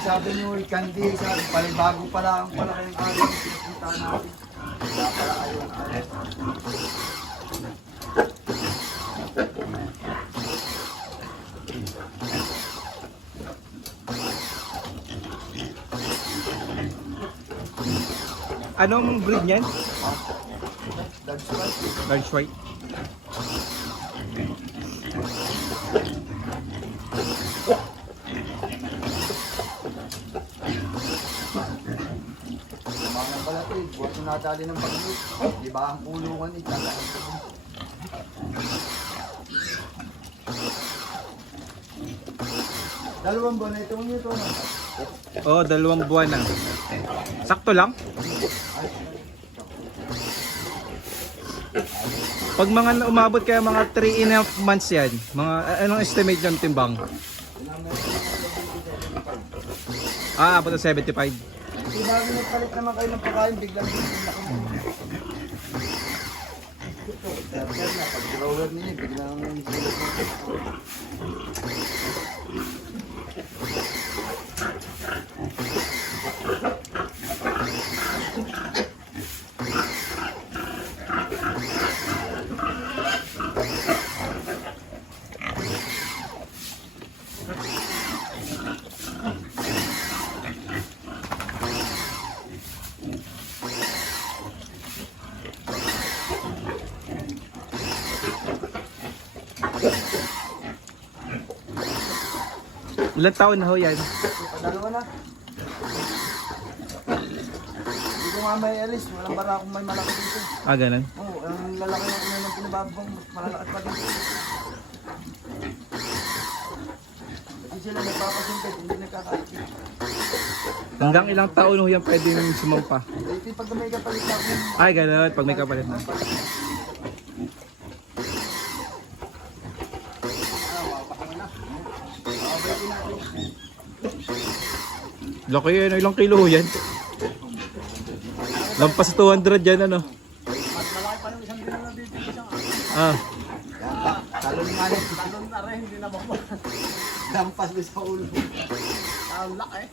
sabi niyo, kandi, sabi, palibago pala ang pala kayong araw. Punta natin. Wala pala kayong araw. Anong breed niyan? That's right. Large white. Mga pala ito, buwan na nadali ng pag-ibig. Di ba ang kulungan ito? Dalawang buwan na itong ito. Oo, 2 buwan na. Sakto lang. Pag mga umabot kaya mga 3.5 months yan, mga anong estimate yung timbang? Abot na 75. Di ba nagpalit naman kayo ng pagkain, biglang laki mo. Sir na, pag-grower niya, biglang silog mo. Ilang taon na ho yan? Dalawa na. Hindi ko nga may alis, walang bara akong may malaki dito. Ganun. Oo, ang lalaki ng ulo ng pinababang, malalaki pa dito. Hindi sila nagpapasungkit, hindi nagkakaikit. Hanggang ilang taon ho yan pwede nang sumampa? Ito pag may kapalit na ako. Ganun. Pag may kapalit na. Laki yan. Ilang kilo ho yan? Lampas 200 yan ano? Mas malaki pa ng isang dinala dito isang talon nga rin. Talon na rin, hindi na bako. Dampas doon sa ulo. Ang laki.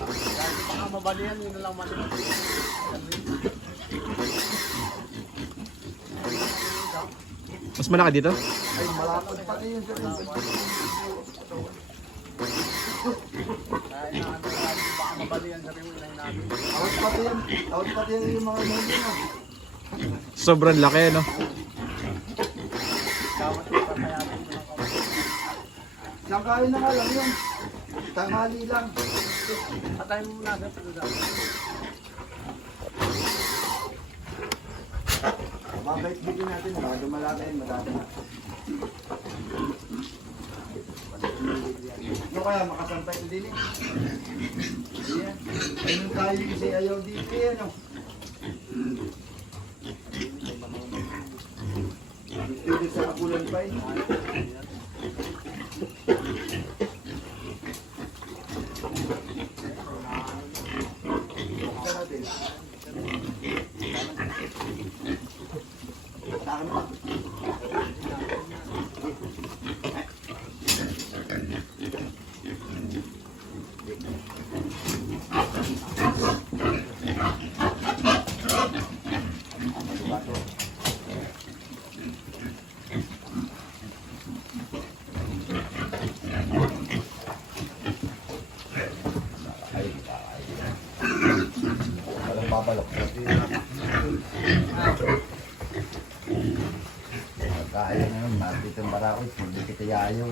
Dahil baka mabalihan, yun na lang mali. Mas malaki dito? Ay, malapad pati yun sir. Dahil na baka mabalihan sa rin natin. Awat pati yan yung mga hindi na. Sobrang laki no? Dapat ipapayatin ko ng kaunti. Isang kain na nga lang yun. Tanghali lang. Patayin mo muna sa pagdada. Mabait bigyan natin, baka dumalaki yun, madami na. Ano kaya makasampay ito din eh? Ayan. Ayun tayo kasi ayaw dito eh, ano? Dito sa kapulan pa eh. Buksan natin. Saan mo? Walang babalok. Kaya na yun, mabit ang barakot, hindi kita yayaw.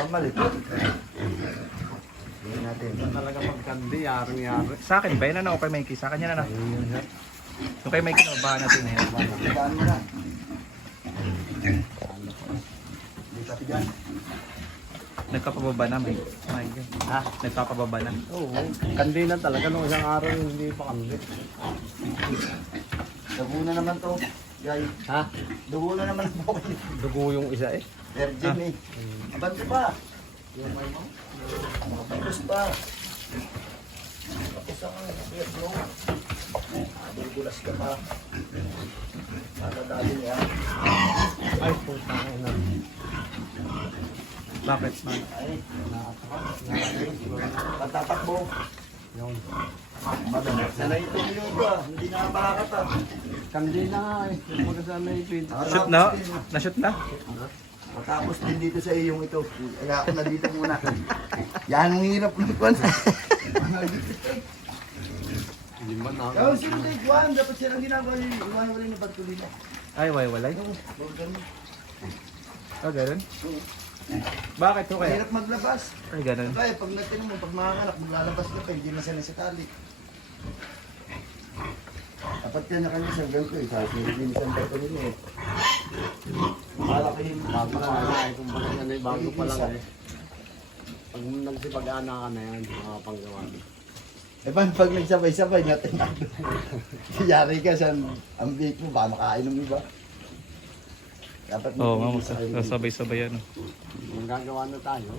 Pamalipot. Hindi natin. Talaga pagkandi, yari-yari. Sa akin ba? Yan ano? Okay, Mikey. Sa akin yan ano? Yung kay Mikey, no? Bahan natin yan. Daan mo na. Hindi ka tigan. Nagkapababa na, Mike. Ha? Nagkapababa na. Oo, kandi na talaga nung isang araw hindi pa kandi. Dugo na naman to. Guy, Ha? dugo na naman po. Dugo yung isa eh. Virgin eh. Abante pa. Yung may mo? Tapos pa. Tapos ako, kapit mo. Bugulas ka pa. Nakadali niya. Ay, puta ka na. Bakit? Ay, patatakbo. Yun. Madami. Sanay ito yun ba? Hindi na makakat ah. Kandi na nga eh. Yung mga sa may tweet. Shoot na? Na-shoot na? Matapos din dito sa iyong ito. Kaya ako na dito muna. Yan ang hirap ng kwan. Lima na. Kaya sino tayo kwan? Dapat silang ginagawa yun. Iwan mo rin yung pagkulina. Ay, walay. Ah, ganun? Bakit ho kaya? Mahirap maglabas. Ay, ganun. Kaya pag nagtanong mo, pag manganganak, maglalabas ka pa, hindi masanay sa tali. Dapat yan na kanya sa ganito eh. Sabi ko, hindi isang tayo nila eh. Malaking Bago pa nga eh. Kung bakit na eh. Bago pa lang eh. Pag nagsipag-ana ka na yan, makapanggawa. Eh pag nagsabay-sabay natin yari ka sa ambik mo, baka makainom iba. Dapat Oo, magiging nga, sabay-sabay ano. Magagawa na tayo.